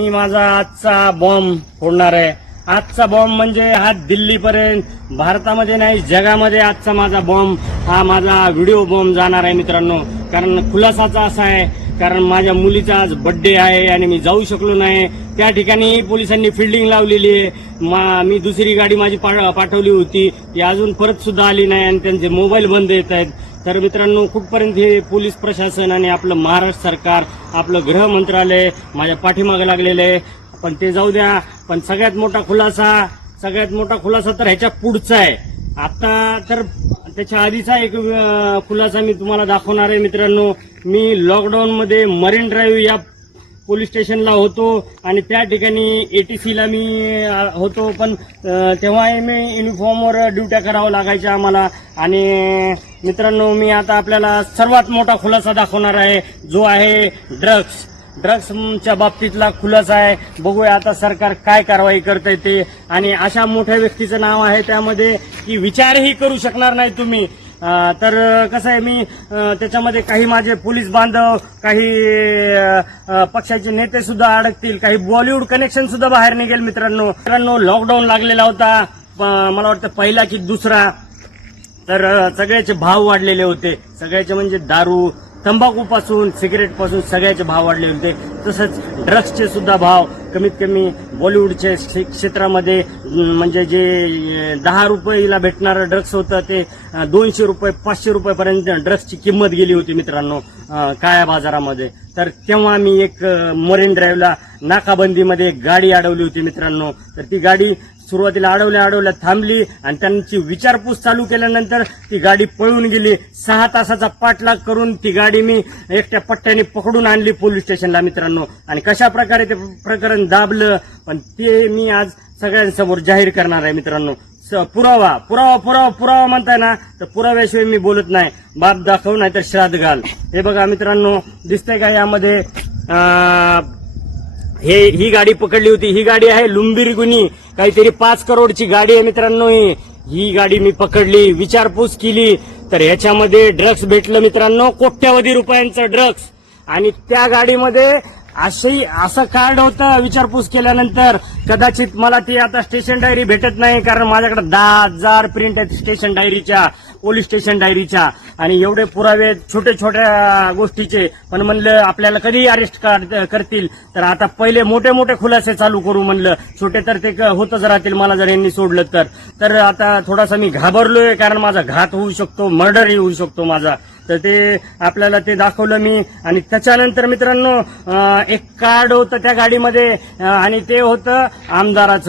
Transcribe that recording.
मी माझा आजचा बॉम्ब फोडणार आहे. आजचा बॉम्ब म्हणजे हा दिल्लीपर्यंत भारतामध्ये नाही जगामध्ये आजचा माझा बॉम्ब हा माझा व्हिडिओ बॉम्ब जाणार आहे मित्रांनो. कारण खुलासाचा असा आहे कारण माझ्या मुलीचा आज बड्डे आहे आणि मी जाऊ शकलो नाही. त्या ठिकाणी पोलिसांनी फिल्डिंग लावलेली आहे. मा मी दुसरी गाडी माझी पा- पाठवली होती. ती अजून परत सुद्धा आली नाही आणि त्यांचे मोबाईल बंद येत आहेत. तर मित्रांनो कुठपर्यंत हे पोलीस प्रशासन आणि आपलं महाराष्ट्र सरकार आपलं गृह मंत्रालय माझ्या पाठीमागे लागलेलं आहे. पण ते जाऊ द्या पण सगळ्यात मोठा खुलासा सगळ्यात मोठा खुलासा तर ह्याच्या पुढचा आहे. आता तर त्याच्या आधीचा एक खुलासा मी तुम्हाला दाखवणार आहे मित्रांनो. मी लॉकडाऊनमध्ये मरीन ड्राईव्ह या पोलीस स्टेशनला होतो आणि त्या ठिकाणी एटीसीला मी होतो. पण तेव्हाही मी युनिफॉर्मवर ड्युट्या करावं लागायच्या आम्हाला. आणि मित्रांनो मी आता आपल्याला सर्वात मोठा खुलासा दाखवणार आहे जो आहे ड्रग्स ड्रग्सच्या बाबतीतला खुलासा आहे. बघूया आता सरकार काय कारवाई करतंय ते. आणि अशा मोठ्या व्यक्तीचं नाव आहे त्यामध्ये की विचारही करू शकणार नाही तुम्ही. तर कसं आहे मी त्याच्यामध्ये काही माझे पोलीस बांधव काही पक्षाचे नेते सुद्धा अडकतील काही बॉलिवूड कनेक्शन सुद्धा बाहेर निघेल मित्रांनो. मित्रांनो लॉकडाऊन लागलेला होता. मला वाटतं पहिला की दुसरा. तर सगळ्याचे भाव वाढलेले होते. सगळ्याचे म्हणजे दारू तंबाखूपासून सिगरेटपासून सगळ्याचे भाव वाढले होते. तसंच ड्रग्सचे सुद्धा भाव कमीत कमी बॉलिवूडच्या क्षेत्रामध्ये म्हणजे जे दहा रुपयेला भेटणारं ड्रग्स होतं ते दोनशे रुपये पाचशे रुपयेपर्यंत ड्रग्सची किंमत गेली होती मित्रांनो काळ्या बाजारामध्ये. तर तेव्हा मी एक मरीन ड्राईव्हला नाकाबंदीमध्ये एक गाडी अडवली होती मित्रांनो. तर ती गाडी सुरुवातीला अडवल्या अडवल्या थांबली आणि त्यांची विचारपूस चालू केल्यानंतर ती गाडी पळून गेली. सहा तासाचा पाठलाग करून ती गाडी मी एकट्या पट्ट्याने पकडून आणली पोलीस स्टेशनला मित्रांनो. आणि कशा प्रकारे ते प्रकरण दाबलं पण ते मी आज सगळ्यांसमोर जाहीर करणार आहे मित्रांनो. स- पुरावा पुरावा पुरावा पुरावा म्हणताय ना तर पुराव्याशिवाय मी बोलत नाही. बाप दाखव नाही तर श्राद्ध घाल. हे बघा मित्रांनो दिसतंय का यामध्ये हे ही गाडी पकडली होती. ही गाडी आहे लुंबिरगुनी. काहीतरी पाच करोडची गाडी आहे मित्रांनो. ही ही गाडी मी पकडली विचारपूस केली. तर ह्याच्यामध्ये ड्रग्स भेटलं मित्रांनो. कोट्यावधी रुपयांचं ड्रग्स आणि त्या गाडीमध्ये अशी असं कार्ड होतं विचारपूस केल्यानंतर कदाचित मला ती आता स्टेशन डायरी भेटत नाही कारण माझ्याकडे दहा हजार प्रिंट आहेत स्टेशन डायरीच्या पोलीस स्टेशन डायरीच्या. आणि एवढे पुरावे छोटे छोट्या गोष्टीचे. पण म्हणलं आपल्याला कधी अरेस्ट करतील. तर आता पहिले मोठे मोठे खुलासे चालू करू म्हणलं. छोटे तर ते क- होतच राहतील मला जर यांनी सोडलं तर. तर आता थोडासा मी घाबरलोय कारण माझा घात होऊ शकतो मर्डरही होऊ शकतो माझा. तर ते आपल्याला ते दाखवलं मी. आणि त्याच्यानंतर मित्रांनो एक कार्ड होतं त्या गाडीमध्ये आणि ते होतं आमदाराचं.